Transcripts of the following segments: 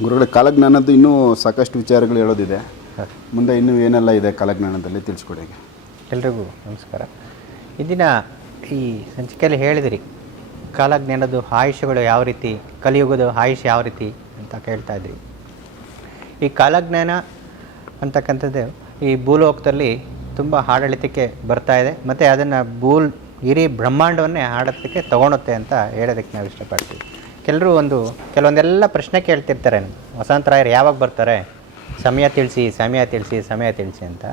ಗುರುಗಳ ಕಾಲಜ್ಞಾನದ್ದು ಇನ್ನೂ ಸಾಕಷ್ಟು ವಿಚಾರಗಳು ಹೇಳೋದಿದೆ. ಮುಂದೆ ಇನ್ನೂ ಏನೆಲ್ಲ ಇದೆ ಕಾಲಜ್ಞಾನದಲ್ಲಿ ತಿಳಿಸ್ಕೊಡಿ. ಎಲ್ರಿಗೂ ನಮಸ್ಕಾರ. ಇಂದಿನ ಈ ಸಂಚಿಕೆಯಲ್ಲಿ ಹೇಳಿದಿರಿ ಕಾಲಜ್ಞಾನದ ಆಯುಷ್ಯಗಳು ಯಾವ ರೀತಿ, ಕಲಿಯುಗದ ಆಯುಷ್ಯ ಯಾವ ರೀತಿ ಅಂತ ಕೇಳ್ತಾ ಇದ್ರಿ. ಈ ಕಾಲಜ್ಞಾನ ಅಂತಕ್ಕಂಥದ್ದು ಈ ಭೂಲೋಕದಲ್ಲಿ ತುಂಬ ಆಡಳಿತಕ್ಕೆ ಬರ್ತಾ ಇದೆ ಮತ್ತು ಅದನ್ನು ಇಡೀ ಬ್ರಹ್ಮಾಂಡವನ್ನೇ ಆಡಳಿತಕ್ಕೆ ತೊಗೊಳುತ್ತೆ ಅಂತ ಹೇಳೋದಕ್ಕೆ ನಾವು ಇಷ್ಟಪಡ್ತೀವಿ. ಕೆಲವೊಂದೆಲ್ಲ ಪ್ರಶ್ನೆ ಕೇಳ್ತಿರ್ತಾರೆ, ವಸಂತರಾಯರು ಯಾವಾಗ ಬರ್ತಾರೆ, ಸಮಯ ತಿಳಿಸಿ ಅಂತ.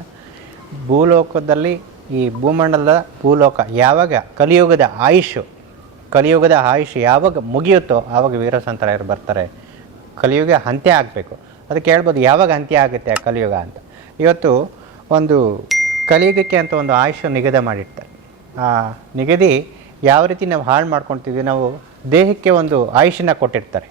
ಭೂಲೋಕದಲ್ಲಿ ಈ ಭೂಮಂಡಲದ ಭೂಲೋಕ ಯಾವಾಗ ಕಲಿಯುಗದ ಆಯುಷ್ ಯಾವಾಗ ಮುಗಿಯುತ್ತೋ ಆವಾಗ ವೀರವಸಂತರಾಯರು ಬರ್ತಾರೆ. ಕಲಿಯುಗ ಅಂತ್ಯ ಆಗಬೇಕು. ಅದಕ್ಕೆ ಹೇಳ್ಬೋದು ಯಾವಾಗ ಅಂತ್ಯ ಆಗುತ್ತೆ ಆ ಕಲಿಯುಗ ಅಂತ. ಇವತ್ತು ಒಂದು ಕಲಿಯುಗಕ್ಕೆ ಅಂತ ಒಂದು ಆಯುಷ್ ನಿಗದಿ ಮಾಡಿರ್ತಾರೆ. ಆ ನಿಗದಿ ಯಾವ ರೀತಿ ನಾವು ಹಾಳು ಮಾಡ್ಕೊಳ್ತೀವಿ, ನಾವು ದೇಹಕ್ಕೆ ಒಂದು ಆಯುಷನ್ನು ಕೊಟ್ಟಿರ್ತಾರೆ.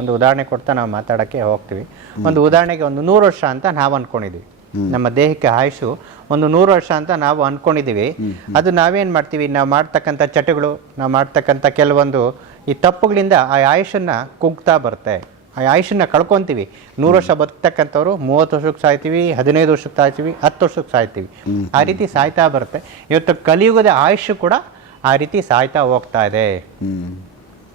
ಒಂದು ಉದಾಹರಣೆ ಕೊಡ್ತಾ ನಾವು ಮಾತಾಡೋಕ್ಕೆ ಹೋಗ್ತೀವಿ. ಒಂದು ಉದಾಹರಣೆಗೆ ಒಂದು 100 ವರ್ಷ ಅಂತ ನಾವು ಅಂದ್ಕೊಂಡಿದ್ದೀವಿ. ನಮ್ಮ ದೇಹಕ್ಕೆ ಆಯುಷು ಒಂದು 100 ವರ್ಷ ಅಂತ ನಾವು ಅಂದ್ಕೊಂಡಿದ್ದೀವಿ. ಅದು ನಾವೇನು ಮಾಡ್ತೀವಿ, ನಾವು ಮಾಡ್ತಕ್ಕಂಥ ಚಟಗಳು, ನಾವು ಮಾಡ್ತಕ್ಕಂಥ ಕೆಲವೊಂದು ಈ ತಪ್ಪುಗಳಿಂದ ಆ ಆಯುಷನ್ನು ಕುಗ್ತಾ ಬರುತ್ತೆ. ಆ ಆಯುಷನ್ನು ಕಳ್ಕೊತೀವಿ. 100 ವರ್ಷ ಬದುಕ್ತಕ್ಕಂಥವ್ರು 30 ವರ್ಷಕ್ಕೆ ಸಾಯ್ತೀವಿ, 15 ವರ್ಷಕ್ಕೆ ಸಾಯ್ತೀವಿ, 10 ವರ್ಷಕ್ಕೆ ಸಾಯ್ತೀವಿ. ಆ ರೀತಿ ಸಾಯ್ತಾ ಬರುತ್ತೆ. ಇವತ್ತು ಕಲಿಯುಗದ ಆಯುಷ್ ಕೂಡ ಆ ರೀತಿ ಸಾಯ್ತಾ ಹೋಗ್ತಾ ಇದೆ.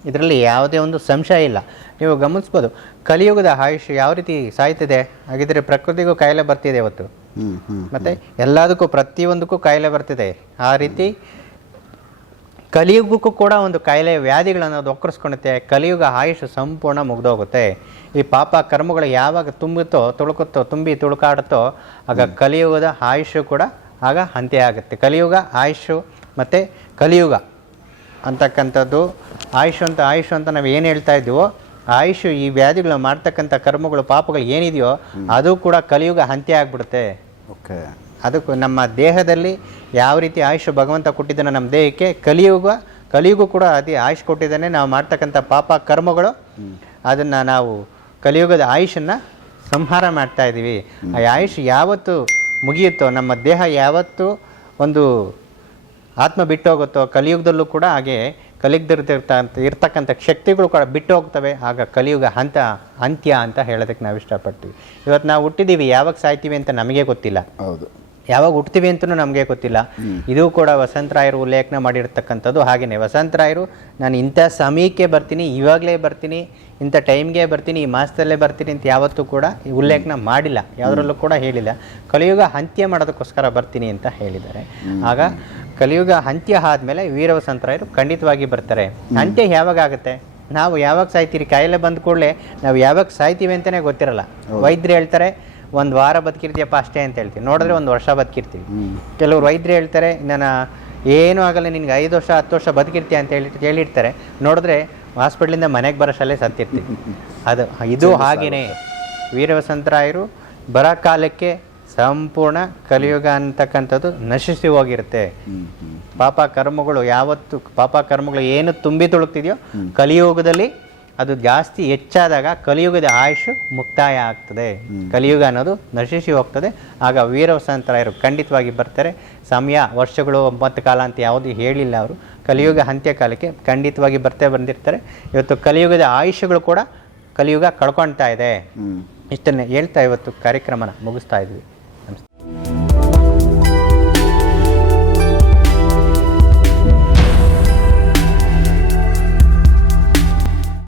ಇದರಲ್ಲಿ ಯಾವುದೇ ಒಂದು ಸಂಶಯ ಇಲ್ಲ. ನೀವು ಗಮನಿಸ್ಬೋದು, ಕಲಿಯುಗದ ಆಯುಷ್ ಯಾವ ರೀತಿ ಸಾಯ್ತಿದೆ. ಹಾಗಿದ್ರೆ ಪ್ರಕೃತಿಗೂ ಕಾಯಿಲೆ ಬರ್ತಿದೆ ಇವತ್ತು, ಮತ್ತು ಎಲ್ಲದಕ್ಕೂ ಪ್ರತಿಯೊಂದಕ್ಕೂ ಕಾಯಿಲೆ ಬರ್ತಿದೆ. ಆ ರೀತಿ ಕಲಿಯುಗಕ್ಕೂ ಕೂಡ ಒಂದು ಕಾಯಿಲೆ ವ್ಯಾಧಿಗಳನ್ನು ಅದು ಒಕ್ಕರಿಸ್ಕೊಳುತ್ತೆ. ಕಲಿಯುಗ ಆಯುಷ್ ಸಂಪೂರ್ಣ ಮುಗ್ದೋಗುತ್ತೆ. ಈ ಪಾಪ ಕರ್ಮಗಳು ಯಾವಾಗ ತುಂಬಿ ತುಳುಕಾಡುತ್ತೋ ಆಗ ಕಲಿಯುಗದ ಆಯುಷ್ ಕೂಡ ಆಗ ಅಂತ್ಯ ಆಗುತ್ತೆ. ಕಲಿಯುಗ ಆಯುಷ್ ಮತ್ತು ಕಲಿಯುಗ ಅಂತಕ್ಕಂಥದ್ದು ಆಯುಷ್ ಅಂತ ನಾವು ಏನು ಹೇಳ್ತಾ ಇದ್ದೀವೋ, ಆಯುಷ್ ಈ ವ್ಯಾಧಿಗಳು ಮಾಡ್ತಕ್ಕಂಥ ಕರ್ಮಗಳು ಪಾಪಗಳು ಏನಿದೆಯೋ ಅದು ಕೂಡ ಕಲಿಯುಗ ಅಂತ್ಯ ಆಗಿಬಿಡುತ್ತೆ. ಓಕೆ, ಅದಕ್ಕೂ ನಮ್ಮ ದೇಹದಲ್ಲಿ ಯಾವ ರೀತಿ ಆಯುಷ್ ಭಗವಂತ ಕೊಟ್ಟಿದ್ದಾನೆ ನಮ್ಮ ದೇಹಕ್ಕೆ, ಕಲಿಯುಗ ಕೂಡ ಅದೇ ಆಯುಷ್ ಕೊಟ್ಟಿದ್ದಾನೆ. ನಾವು ಮಾಡ್ತಕ್ಕಂಥ ಪಾಪ ಕರ್ಮಗಳು ಅದನ್ನು ನಾವು ಕಲಿಯುಗದ ಆಯುಷನ್ನು ಸಂಹಾರ ಮಾಡ್ತಾ ಇದ್ದೀವಿ. ಆ ಆಯುಷ್ ಯಾವತ್ತು ಮುಗಿಯುತ್ತೋ, ನಮ್ಮ ದೇಹ ಯಾವತ್ತು ಒಂದು ಆತ್ಮ ಬಿಟ್ಟು ಹೋಗುತ್ತೋ, ಕಲಿಯುಗದಲ್ಲೂ ಕೂಡ ಹಾಗೆ ಇರ್ತಕ್ಕಂಥ ಶಕ್ತಿಗಳು ಕೂಡ ಬಿಟ್ಟು ಹೋಗ್ತವೆ. ಆಗ ಕಲಿಯುಗ ಅಂತ್ಯ ಅಂತ ಹೇಳೋದಕ್ಕೆ ನಾವು ಇಷ್ಟಪಡ್ತೀವಿ. ಇವತ್ತು ನಾವು ಹುಟ್ಟಿದ್ದೀವಿ, ಯಾವಾಗ ಸಾಯ್ತೀವಿ ಅಂತ ನಮಗೆ ಗೊತ್ತಿಲ್ಲ. ಹೌದು, ಯಾವಾಗ ಹುಡ್ತೀವಿ ಅಂತಲೂ ನಮಗೆ ಗೊತ್ತಿಲ್ಲ. ಇದು ಕೂಡ ವಸಂತರಾಯರು ಉಲ್ಲೇಖನ ಮಾಡಿರ್ತಕ್ಕಂಥದ್ದು. ಹಾಗೆಯೇ ವಸಂತರಾಯರು ನಾನು ಇಂಥ ಸಮಯಕ್ಕೆ ಬರ್ತೀನಿ, ಇವಾಗಲೇ ಬರ್ತೀನಿ, ಇಂಥ ಟೈಮ್ಗೆ ಬರ್ತೀನಿ, ಈ ಮಾಸದಲ್ಲೇ ಬರ್ತೀನಿ ಅಂತ ಯಾವತ್ತೂ ಕೂಡ ಉಲ್ಲೇಖನ ಮಾಡಿಲ್ಲ, ಯಾವುದರಲ್ಲೂ ಕೂಡ ಹೇಳಿಲ್ಲ. ಕಲಿಯುಗ ಅಂತ್ಯ ಮಾಡೋದಕ್ಕೋಸ್ಕರ ಬರ್ತೀನಿ ಅಂತ ಹೇಳಿದ್ದಾರೆ. ಆಗ ಕಲಿಯುಗ ಅಂತ್ಯ ಆದಮೇಲೆ ವೀರವಸಂತರಾಯರು ಖಂಡಿತವಾಗಿ ಬರ್ತಾರೆ. ಅಂತ್ಯ ಯಾವಾಗ ಆಗುತ್ತೆ, ನಾವು ಯಾವಾಗ ಸಾಯ್ತೀರಿ, ಕಾಯಿಲೆ ಬಂದ ಕೂಡಲೇ ನಾವು ಯಾವಾಗ ಸಾಯ್ತೀವಿ ಅಂತಲೇ ಗೊತ್ತಿರಲ್ಲ. ವೈದ್ಯರು ಹೇಳ್ತಾರೆ 1 ವಾರ ಬದುಕಿರ್ತೀಯಪ್ಪ ಅಷ್ಟೇ ಅಂತ ಹೇಳ್ತೀವಿ, ನೋಡಿದ್ರೆ 1 ವರ್ಷ ಬದುಕಿರ್ತೀವಿ. ಕೆಲವರು ವೈದ್ಯರು ಹೇಳ್ತಾರೆ ನಾನು ಏನೂ ಆಗಲ್ಲ, ನಿನ್ಗೆ 5 ವರ್ಷ 10 ವರ್ಷ ಬದುಕಿರ್ತೀಯ ಅಂತ ಹೇಳಿರ್ತಾರೆ, ನೋಡಿದ್ರೆ ಹಾಸ್ಪಿಟ್ಲಿಂದ ಮನೆಗೆ ಬರೋಷ್ಟಲ್ಲೇ ಸತ್ತಿರ್ತೀವಿ. ಇದು ಹಾಗೆಯೇ ವೀರವಸಂತರಾಯರು ಬರೋ ಕಾಲಕ್ಕೆ ಸಂಪೂರ್ಣ ಕಲಿಯುಗ ಅಂತಕ್ಕಂಥದ್ದು ನಶಿಸಿ ಹೋಗಿರುತ್ತೆ. ಪಾಪ ಕರ್ಮಗಳು ಏನು ತುಂಬಿ ತುಳುಕ್ತಿದೆಯೋ ಕಲಿಯುಗದಲ್ಲಿ ಅದು ಜಾಸ್ತಿ ಹೆಚ್ಚಾದಾಗ ಕಲಿಯುಗದ ಆಯುಷ್ ಮುಕ್ತಾಯ ಆಗ್ತದೆ. ಕಲಿಯುಗ ಅನ್ನೋದು ನಶಿಸಿ ಹೋಗ್ತದೆ. ಆಗ ವೀರವಸಂತರಾಯರು ಖಂಡಿತವಾಗಿ ಬರ್ತಾರೆ. ಸಮಯ, ವರ್ಷಗಳು, 9 ಕಾಲ ಅಂತ ಯಾವುದು ಹೇಳಿಲ್ಲ ಅವರು. ಕಲಿಯುಗ ಅಂತ್ಯಕಾಲಕ್ಕೆ ಖಂಡಿತವಾಗಿ ಬಂದಿರ್ತಾರೆ. ಇವತ್ತು ಕಲಿಯುಗದ ಆಯುಷ್ಯಗಳು ಕೂಡ ಕಲಿಯುಗ ಕಳ್ಕೊಳ್ತಾ ಇದೆ. ಇಷ್ಟನ್ನೇ ಹೇಳ್ತಾ ಇವತ್ತು ಕಾರ್ಯಕ್ರಮನ ಮುಗಿಸ್ತಾ ಇದ್ವಿ.